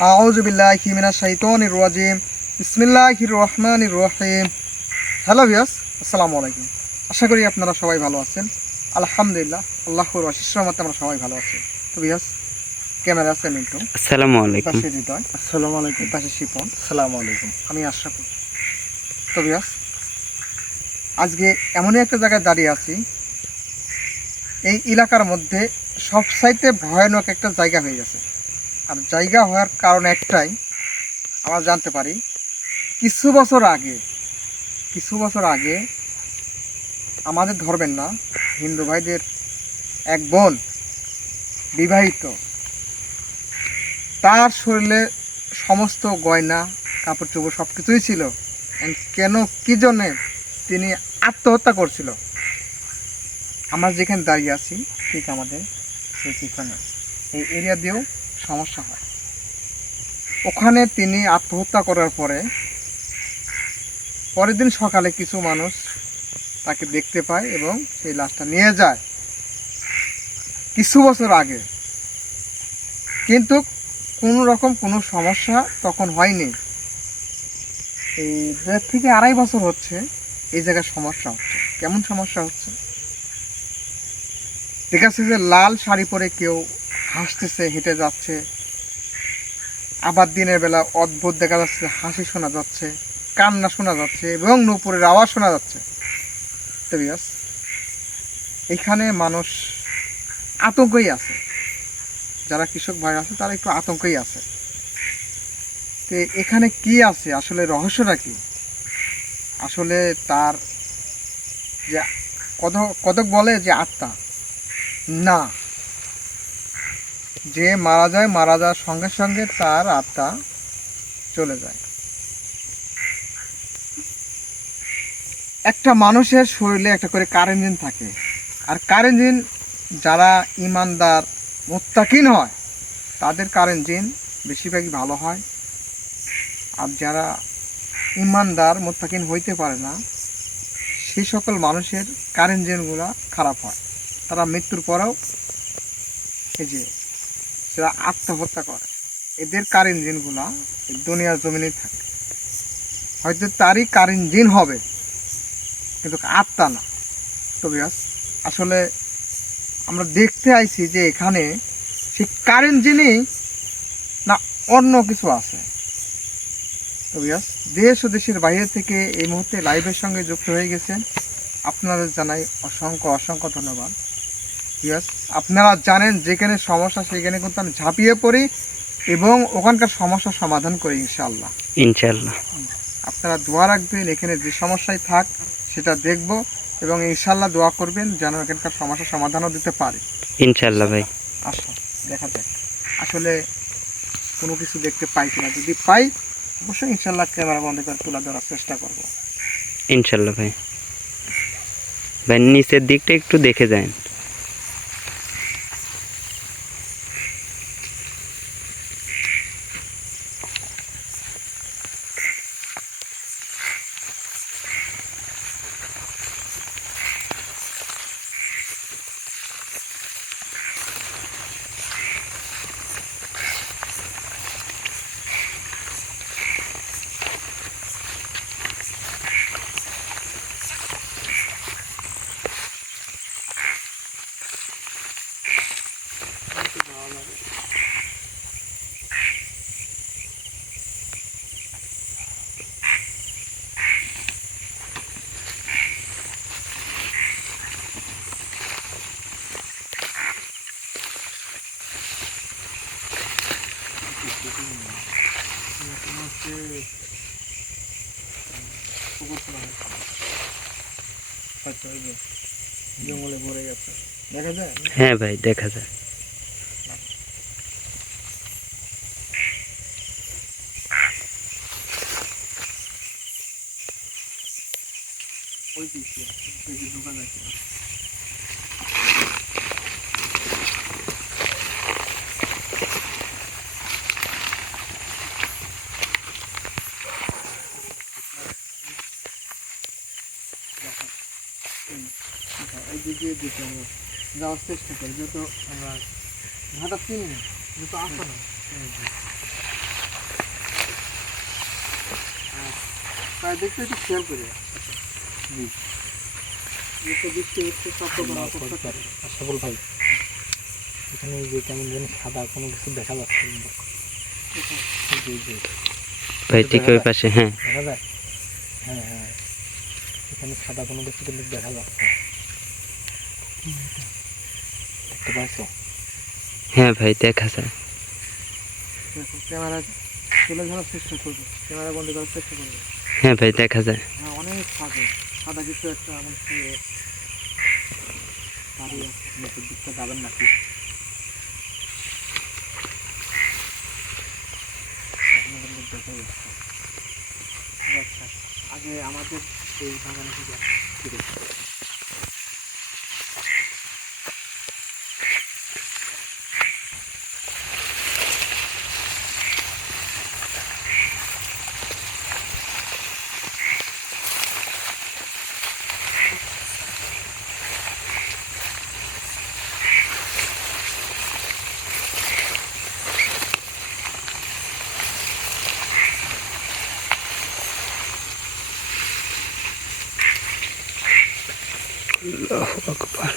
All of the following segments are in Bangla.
আউযু বিল্লাহি মিনাশ শাইতানির রাজিম। বিসমিল্লাহির রহমানির রহিম। হ্যালো ভিউয়ার্স, আসসালামু আলাইকুম। আশা করি আপনারা সবাই ভালো আছেন। আলহামদুলিল্লাহ, আল্লাহর অশেষ রহমতে আমরা সবাই ভালো আছি। তো ভিউয়ার্স, ক্যামেরা আছে মিন্টু, আসসালামু আলাইকুম। পাশে হৃদয়, আসসালামু আলাইকুম। পাশে শিপন, আসসালামু আলাইকুম। আমি আশরাফ। তো ভিউয়ার্স, আজকে এমনই একটা জায়গায় দাঁড়িয়ে আছি, এই এলাকার মধ্যে সবচাইতে ভয়ানক একটা জায়গা হয়ে গেছে। আর জায়গা হওয়ার কারণ একটাই, আমরা জানতে পারি কিছু বছর আগে আমাদের ধরবেন না, হিন্দু ভাইদের এক বোন বিবাহিত, তার শরীরে সমস্ত গয়না কাপড় চোপড় সব কিছুই ছিল। কেন, কী জন্যে তিনি আত্মহত্যা করছিল। আমরা যেখানে দাঁড়িয়ে আছি ঠিক আমাদের সেখানে এই এরিয়া দিয়েও সমস্যা হয়। ওখানে তিনি আত্মহত্যা করার পরের দিন সকালে কিছু মানুষ তাকে দেখতে পায় এবং সেই লাশটা নিয়ে যায় কিছু বছর আগে। কিন্তু কোনো রকম কোনো সমস্যা তখন হয়নি। এই 2 থেকে 2.5 বছর হচ্ছে এই জায়গায় সমস্যা হচ্ছে। কেমন সমস্যা হচ্ছে? ঠিক আছে, যে লাল শাড়ি পরে কেউ হাসতেছে, হেঁটে যাচ্ছে, আবার দিনের বেলা অদ্ভুত দেখা যাচ্ছে, হাসি শোনা যাচ্ছে, কান্না শোনা যাচ্ছে এবং নূপুরের আওয়াজ শোনা যাচ্ছে। তো বিয়াস, এখানে মানুষ আতঙ্কই আছে। যারা কৃষক ভাই আছে তারা একটু আতঙ্কই আছে। তো এখানে কি আছে, আসলে রহস্যটা কি? আসলে তার যে কতক বলে যে আত্মা, না, যে মারা যায়, মারা যাওয়ার সঙ্গে সঙ্গে তার আত্মা চলে যায়। একটা মানুষের শরীরে একটা করে কারেন্ট জিন থাকে, আর কারেন্ট জিন যারা ইমানদার মুত্তাকিন হয় তাদের কারেন্ট জিন বেশিরভাগই ভালো হয়। আর যারা ইমানদার মুত্তাকিন হইতে পারে না, সেই সকল মানুষের কারেন্ট জিনগুলো খারাপ হয়। তারা মৃত্যুর পরেও এই যে যারা আত্মহত্যা করে, এদের কারেন্ট জিনগুলা এই দুনিয়ার জমিনে থাকে। হয়তো তারই কারেন্ট জিন হবে, কিন্তু আত্মা না। তো বিয়াস, আসলে আমরা দেখতে আইছি যে এখানে সেই কারেন্ট জিনই না অন্য কিছু আছে। তো বিয়াস, দেশ ও দেশের বাইরে থেকে এই মুহূর্তে লাইভের সঙ্গে যুক্ত হয়ে গেছেন, আপনাদের জানাই অসংখ্য অসংখ্য ধন্যবাদ। বিয়াস, আপনারা জানেন যেখানে সমস্যা সেখানে কিন্তু আমি ঝাঁপিয়ে পড়ি এবং ওখানকার সমস্যার সমাধান করি ইনশাআল্লাহ। ইনশাআল্লাহ। আপনারা দোয়া রাখবেন, এখানে যে সমস্যায় থাক সেটা দেখব এবং ইনশাআল্লাহ দোয়া করবেন যেন এখানকার সমস্যার সমাধানও দিতে পারি ইনশাআল্লাহ ভাই। আসুন দেখা যাক আসলে কোনো কিছু দেখতে পাই কিনা। যদি পাই অবশ্যই ইনশাআল্লাহ ক্যামেরা বন্ধ করে তুলে ধরার চেষ্টা করব। ইনশাআল্লাহ ভাই। ভাই নিচের দিকটা একটু দেখে যান। জঙ্গলে ভরে গেছে, দেখা যায়। হ্যাঁ ভাই, দেখা যায়। ওই দিকে ঢোকা যায় কিনা। এই দিকে দিকে আমরা যাওয়ার চেষ্টা করি, যেহেতু আমরা ঘাটা চিনি না, যেহেতু আসা না। তাই দেখতে একটু খেয়াল করে বৃষ্টি হচ্ছে সফল ভাই, এখানে এই যে কেমন যেন সাদা কোনো কিছু দেখা যাচ্ছে কিন্তু। এই যে ভাই ঠিক ওই পাশে, হ্যাঁ দেখা যায়, হ্যাঁ হ্যাঁ, এখানে সাদা কোনো কিছু কিন্তু দেখা যাচ্ছে, দেখতে পাইছো? হ্যাঁ ভাই দেখা যায়। ক্যামেরা তুলে ধরার চেষ্টা করবে, ক্যামেরা বন্ধ করার চেষ্টা করবে। হ্যাঁ ভাই দেখা যায়। হ্যাঁ অনেক সাদা সাদা কিছু একটা এমন দাঁড়িয়ে আছে। নিচের দিকটা যাবেন নাকি? আপনাদের মধ্যে দেখা যাচ্ছে। আচ্ছা, আগে আমাদের এই বাগানে কি ফিরে আল্লাহু আকবার।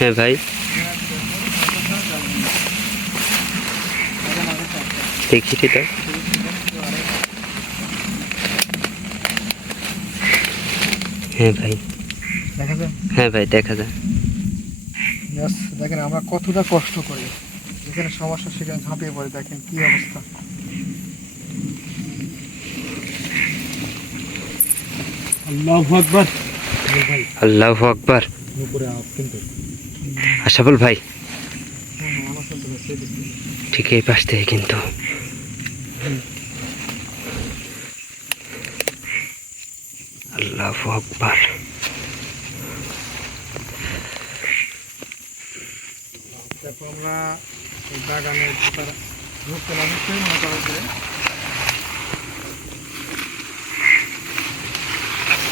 হ্যাঁ ভাই দেখছি তো। হ্যাঁ ভাই, দেখা যায়। হ্যাঁ ভাই দেখা যায়। দেখেন আমরা কতটা কষ্ট করি, যেখানে সমস্যা সেখানে ঝাঁপিয়ে পড়ে, দেখেন কি অবস্থা। আল্লাহু আকবার। ভাই আল্লাহু আকবার। উপরে আওয়াজ কিন্তু, আশাফুল ভাই হ্যাঁ হ্যাঁ আমার শুনতে পাচ্ছি, এই দিকটা। ঠিক এই পাশ থেকে কিন্তু। আল্লাহু আকবার। তারপর আমরা এই বাগানের ভিতরে ঢুকতে না ঢুকতেই মনে করা যায়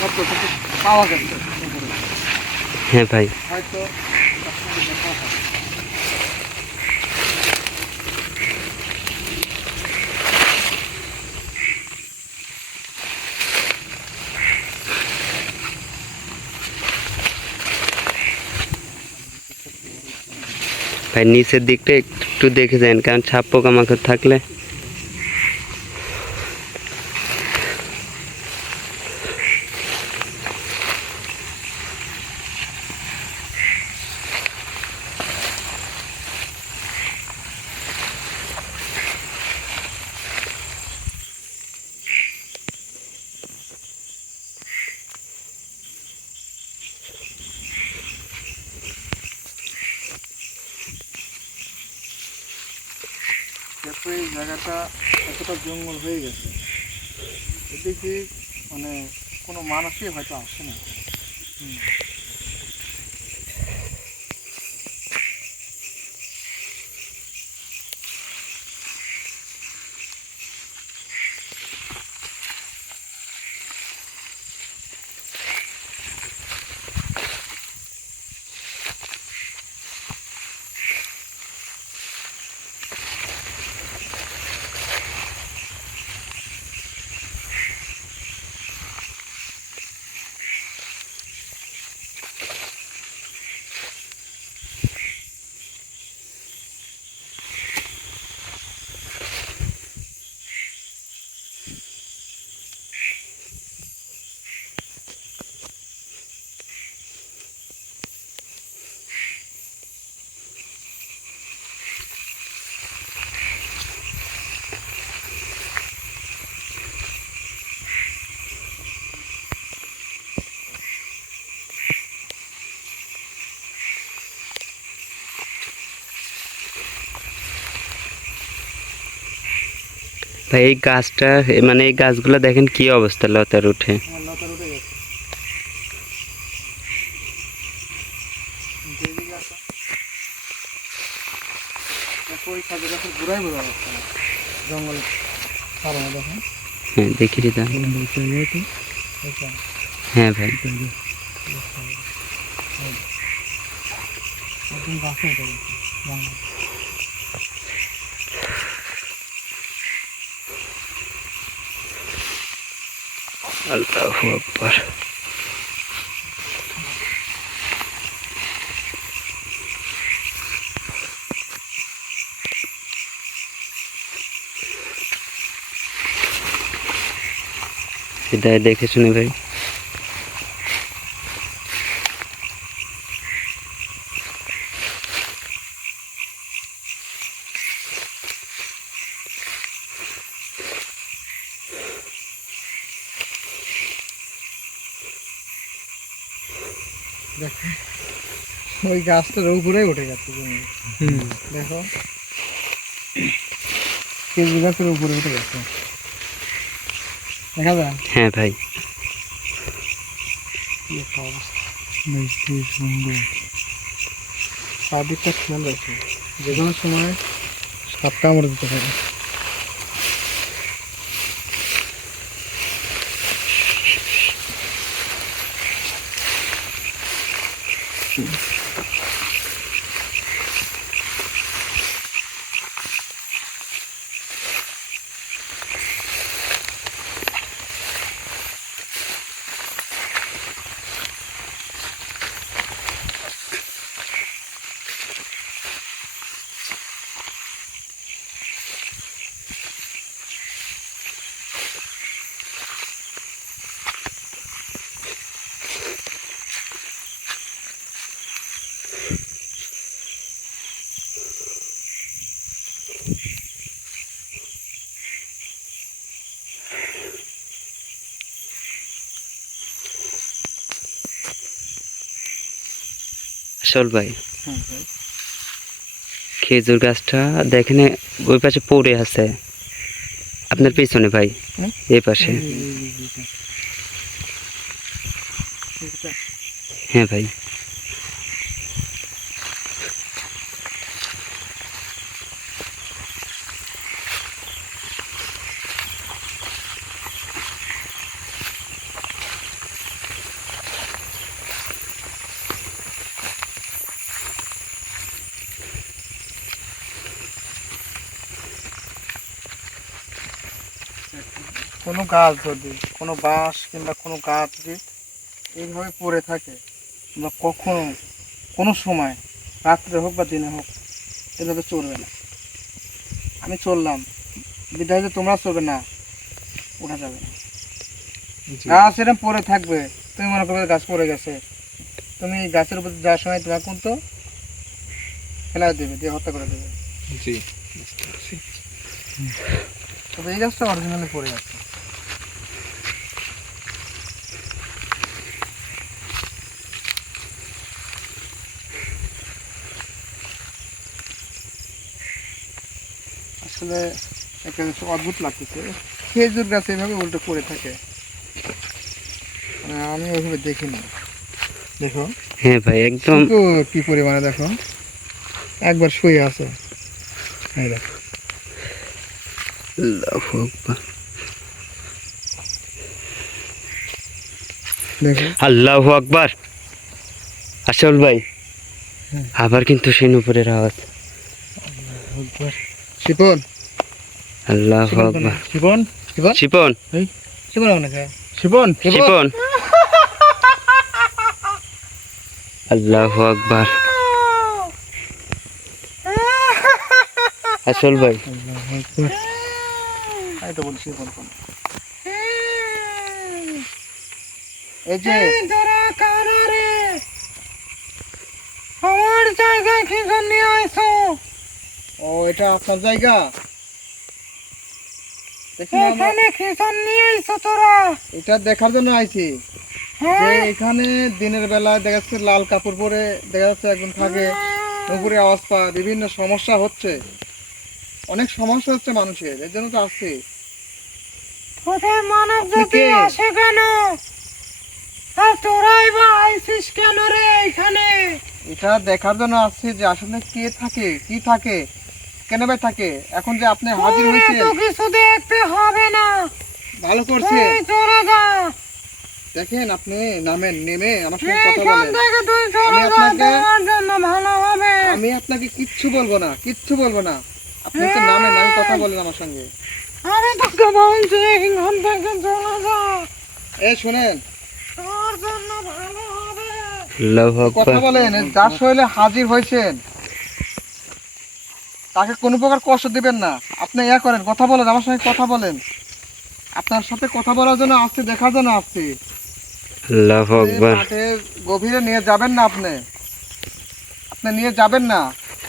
কতটুকু পাওয়া গেছে উপরে। হ্যাঁ ভাই হয়তো আপনাদের দেখা হবে। ভাই নিচের দিকটা একটু দেখে যান, কারণ ছাপ পোকামাকড় থাকলে। দেখো এই জায়গাটা এতটা জঙ্গল হয়ে গেছে, এদিকে মানে কোনো মানুষই হয়তো আসে না। ভাই এই গাছটা মানে এই গাছগুলো দেখেন কি অবস্থা, লতার উঠে। আমার লতার উঠে গেছে। যেদিকে আসো, দেখো ওই খাজুর গাছের গোড়ায় বোঝা যাচ্ছে না, জঙ্গল কারণে দেখেন। হ্যাঁ দেখি রে দাম। হ্যাঁ ভাই, একদম গাছে উঠে গেছে জঙ্গল। আল্লাহু আকবার। হৃদয় দেখে শুনে ভাই। দেখো ওই গাছটার উপরে উঠে গেছে জমি। দেখো খেজুর গাছের উপরে উঠে গেছে, দেখা যায়। হ্যাঁ ভাই, কি একটা অবস্থা, কি সুন্দর। চারদিকটা খেয়াল রাখছে, যে কোনো সময় সাপ কামড় দিতে পারে। আসল ভাই হ্যাঁ ভাই, খেজুর গাছটা দেখেন ওই পাশে পড়ে আছে, আপনার পিছনে ভাই, হুম? এই পাশে। হ্যাঁ ভাই, কোনো গাছ যদি, কোনো বাঁশ কিংবা কোনো গাছ যদি এইভাবে পড়ে থাকে, বা কখনো কোনো সময় রাত্রে হোক বা দিনে হোক এভাবে চলবে না। আমি চললাম বিধায় যে তোমরা চলবে না, ওঠা যাবে না। গাছ এরকম পড়ে থাকবে, তুমি মনে করবে গাছ পড়ে গেছে, তুমি এই গাছের উপর যাওয়ার সময় তোমার কিন্তু ফেলাই দেবে, দিয়ে হত্যা করে দেবে। জি, তবে এই গাছটা অরিজিনালি পড়ে আছে। আসলে একটা জিনিস অদ্ভুত লাগতেছে, খেজুর গাছ এইভাবে উল্টো পড়ে থাকে, মানে আমি ওইভাবে দেখিনি। দেখো হ্যাঁ ভাই একদম। শুকো কি পরিমাণে, দেখো একবার শুয়ে আছে, এই দেখো। আল্লাহু আকবার। দেখো আল্লাহু আকবার। আসল ভাই আবার কিন্তু সেই উপরের আওয়াজ। শিপন, আল্লাহু আকবার। শিপন, শিপন, শিপন, শিপন অনেক, শিপন, শিপন। আল্লাহু আকবার। আসল ভাই এই তো বলছি শিপন কোন, এই যে আমার জায়গায় কি জন্য আইছো? ও এটা আপনার জায়গা, এখানে কি জন্য আইছো তোরা? এটা দেখার জন্য আইছি যে এখানে দিনের বেলায় দেখা যাচ্ছে লাল কাপড় পরে দেখা যাচ্ছে একজন থাকে, উপরে আওয়াজ পায়, বিভিন্ন সমস্যা হচ্ছে, অনেক সমস্যা হচ্ছে মানুষের, এর জন্য তো আসছি। কোথায় মানব জাতি কে? আসে কেন? আর তোরাই বা আইসিস কেন রে এখানে? এটা দেখার জন্য আসছি যে আসলে কে থাকে, কি থাকে, কেন ভাই থাকে। এখন যে আপনি হাজির তোরে হয়েছেন, তো কিছু দেখতে হবে না, ভালো করছেন। তুই চলে যা। দেখেন আপনি নামেন, নেমে আমার সঙ্গে কথা এইখান বলেন। থেকে তুই চলে আমি যা, আপনাকে- তোমার জন্য ভালো হবে। আমি আপনাকে কিচ্ছু বলবো না, কিচ্ছু বলবো না। আপনি একটু নামেন, আমি কথা বলেন আমার সঙ্গে। আমি তোকে বলছি এইখান থেকে চলে যা, এই শুনেন, তোর জন্য ভালো হবে। আল্লাহু কথা আকবার। বলেন। যার শরীরে হাজির হয়েছেন তাকে কোনো প্রকার কষ্ট দিবেন না। আপনি ইয়া করেন, কথা বলেন, আমার সঙ্গে কথা বলেন। আপনার সাথে কথা বলার জন্য আসছি, দেখার জন্য আসছি। আল্লাহু আকবার। মাঠের গভীরে নিয়ে যাবেন না আপনি, আপনি নিয়ে যাবেন না।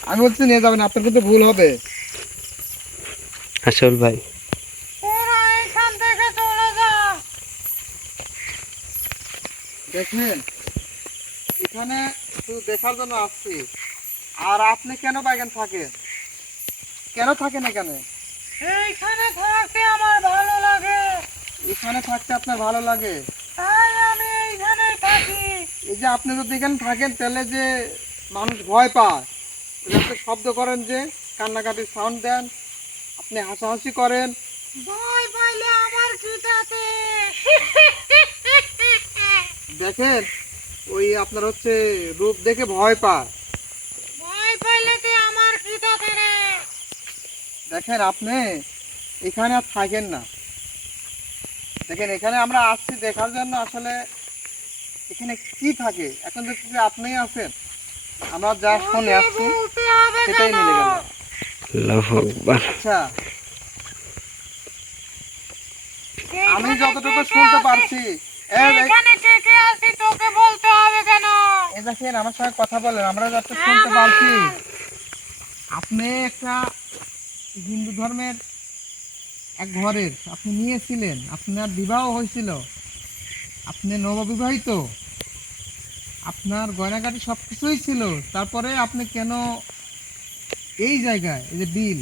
আমি বলছি নিয়ে যাবেন, আপনার কিন্তু ভুল হবে। আসল ভাই, তোরা এইখান থেকে চলে যা। দেখেন এখানে শুধু দেখার জন্য আসছি। আর আপনি কেন বাইগান থাকেন, কেন থাকেন এখানে? এইখানে থাকতে আমার ভালো লাগে, এখানে থাকতে আপনার ভালো লাগে? তাই আমি এইখানে থাকি। এই যে আপনি যদি এখানে থাকেন তাহলে যে মানুষ ভয় পায়, এই যে আপনি শব্দ করেন, যে কান্নাকাটির সাউন্ড দেন, আপনি হাসাহাসি করেন, ভয় পাইলে আমার কি তাতে? দেখেন ওই আপনার হচ্ছে রূপ দেখে ভয় পায়। ভয় পাইলে তুই আমার কি তাতে রে? দেখেন আপনি এখানে আর থাকেন না। দেখেন এখানে আমরা আসছি দেখার জন্য, আসলে এখানে কি থাকে এখন দেখছি যে আপনিই আছেন। আমরা যা শুনে আসছি বলতে হবে সেটাই কেন? মিলে গেল। আল্লাহু আকবার। আচ্ছা, আমি এইখানে যতটুকু কে কে শুনতে আছে? পারছি, এই দেখ- এইখানে কে কে আছি তোকে বলতে হবে কেন? এই দেখেন আমার সঙ্গে কথা বলেন, আমরা যত শুনতে পারছি আপনি একটা হিন্দু ধর্মের এক ঘরের আপনি নিয়েছিলেন, আপনার বিবাহ হয়েছিল, আপনি নববিবাহিত, আপনার গয়নাগাটি সব কিছুই ছিল, তারপরে আপনি কেন এই জায়গায়, এই যে বিল,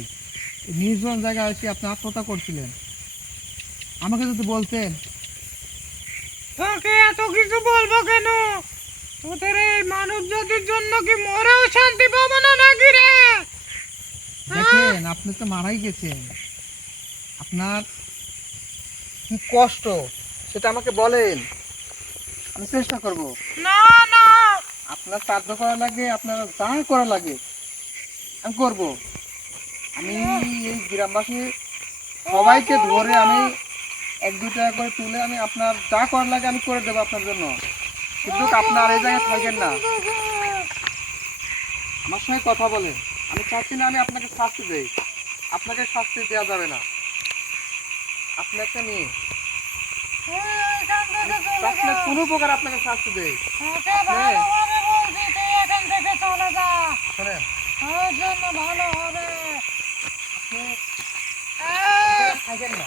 এই নির্জন জায়গায় এসে আপনি আত্মহত্যা করছিলেন? আমাকে যদি বলতেন। তোকে এত কিছু বলবো কেন? তোদের এই মানব জাতির জন্য কি মরেও শান্তি পাবো না নাকি রে? দেখেন আপনি তো মারাই গেছেন, আপনার কি কষ্ট সেটা আমাকে বলেন, আমি চেষ্টা করব। না না, আপনার শ্রাদ্ধ করা লাগে, আপনার যা করা লাগে আমি করব। আমি এই গ্রামবাসী সবাইকে ধরে আমি 1-2 টাকা করে তুলে আমি আপনার যা করার লাগে আমি করে দেবো আপনার জন্য। কিন্তু আপনার এই জায়গায় থাকেন না, আমার সঙ্গে কথা বলেন। আমি চাচ্ছি না আমি আপনাকে শাস্তি দেই, আপনাকে শাস্তি দেওয়া যাবে না। আপনি একটা মেয়ে, এইখান থেকে চলে চাচ্ছি না যা। কোনো প্রকার আপনাকে শাস্তি দেই। তোকে ভালোভাবে বলছি, তুই এখান থেকে চলে যা, শোনেন, তোর জন্য ভালো হবে। আপনি এই, এখানে থাকেন না,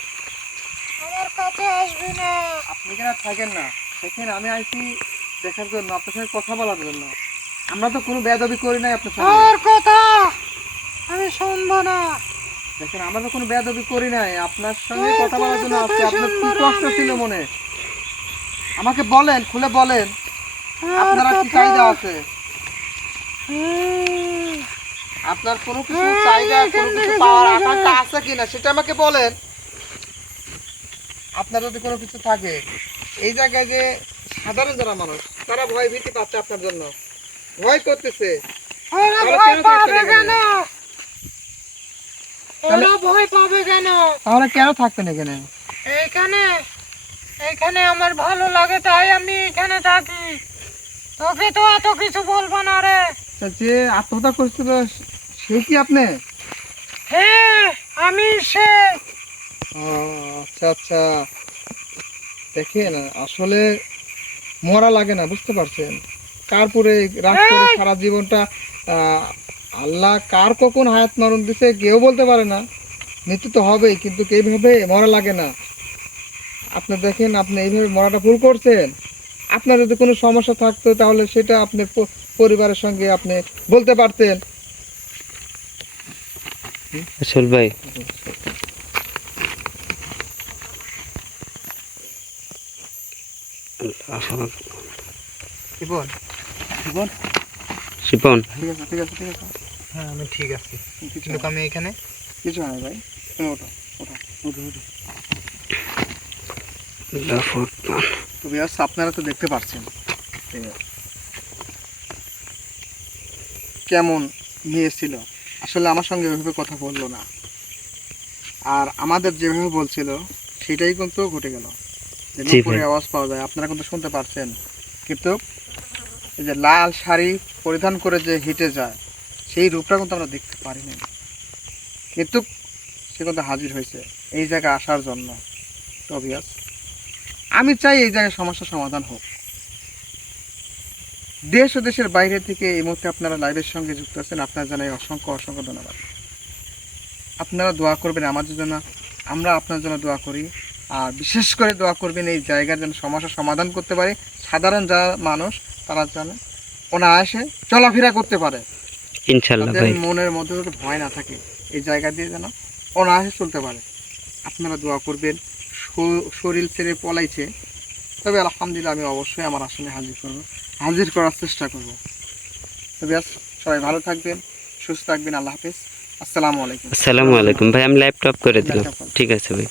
আমার কাছে আসবি না। আপনি এখানে থাকেন না। দেখেন আমি আইছি দেখার জন্য, আপনার সঙ্গে কথা বলার জন্য। আমরা তো কোনো বেয়াদবি করি নাই আপনার সঙ্গে। তোর কথা আমি শুনবো না। দেখেন আমরা তো কোনো বেয়াদবি করি নাই, আপনার সঙ্গে তোর কথা বলার জন্য কোনো আসছি। কথা আপনার কি শুনবো না কষ্ট আমি। ছিল মনে, আমাকে বলেন, খুলে বলেন। তোর আপনার আর কি কথা- চাহিদা আছে? হুম, আপনার কোনো কিছু এই, চাহিদা, এখান কোনো কিছু থেকে পাওয়ার চলে যা। আকাঙ্ক্ষা আছে কিনা সেটা আমাকে বলেন। আপনার যদি কোনো কিছু থাকে, এই জায়গায় যে সাধারণ যারা মানুষ তারা ভয় ভীতি পাচ্ছে আপনার জন্য, ভয় করতেছে। ওরা তাহলে ভয় কেন পাবে থাকবেন কেন? তাহলে- ওরা ভয় পাবে কেন? তাহলে কেন থাকবেন এখানে? এইখানে এইখানে আমার ভালো লাগে তাই আমি এখানে থাকি। তোকে তো এত কিছু বলবো না রে। তা যে আত্মহত্যা করছিল সে কি আপনি? হ্যাঁ আমি সে। ও আচ্ছা আচ্ছা, দেখেন আসলে মরা লাগে না, বুঝতে পারছেন? কার পরে রাগ করে এই! সারা জীবনটা আহ, আল্লাহ কার কখন হায়াত মরণ দিছে কেউ বলতে পারে না। মৃত্যু তো হবেই, কিন্তু এইভাবে মরা লাগে না। আপনি দেখেন আপনি এইভাবে মরাটা ভুল করছেন। আপনার যদি কোনো সমস্যা থাকতো তাহলে সেটা আপনি পরিবারের সঙ্গে আপনি বলতে পারতেন। আসল ভাই, শিপন শিপন শিপন ঠিক আছে ঠিক আছে ঠিক আছে। হ্যাঁ আমি ঠিক আছি, কিছু কিন্তু হয় না, আমি এখানে কিছু হয় না ভাই, তুমি ওঠো ওঠো ওঠো ওঠো। তো ভিউয়ার্স, আপনারা তো দেখতে পাচ্ছেন যে কেমন মেয়ে ছিল। আসলে আমার সঙ্গে ওইভাবে কথা বললো না, আর আমাদের যেভাবে বলছিল সেটাই কিন্তু ঘটে গেল, যে জি নুপুরের ভাই। আওয়াজ পাওয়া যায়, আপনারা কিন্তু শুনতে পাচ্ছেন। কিন্তু এই যে লাল শাড়ি পরিধান করে যে হেঁটে যায় সেই রূপটা কিন্তু আমরা দেখতে পারি না, কিন্তু সে কিন্তু হাজির হয়েছে এই জায়গায় আসার জন্য। তো ভিউয়ার্স, আমি চাই এই জায়গায় সমস্যার সমাধান হোক। দেশ ও দেশের বাইরে থেকে এই মুহূর্তে আপনারা লাইভের সঙ্গে যুক্ত আছেন, আপনারা জানাই অসংখ্য অসংখ্য ধন্যবাদ। আপনারা দোয়া করবেন আমাদের জন্য, আমরা আপনার জন্য দোয়া করি। আর বিশেষ করে দোয়া করবেন এই জায়গার যেন সমস্যার সমাধান করতে পারে, সাধারণ যারা মানুষ তারা যেন অনায়াসে চলাফেরা করতে পারে, ইনশাল্লাহ তাদের ভাই। মনের মধ্যে যাতে ভয় না থাকে, এই জায়গা দিয়ে যেন অনায়াসে চলতে পারে। আপনারা দোয়া করবেন। শরীর ছেড়ে পলাইছে, তবে আলহামদুলিল্লাহ আমি অবশ্যই আমার আসনে হাজির করব, হাজির করার চেষ্টা করব। তো ব্যাস, সবাই ভালো থাকবেন, সুস্থ থাকবেন। আল্লাহ হাফেজ, আসসালামু আলাইকুম। আসসালামু আলাইকুম ভাই, আমি ল্যাপটপ করে দিলাম। ল্যাপটপ। ঠিক আছে ভাই।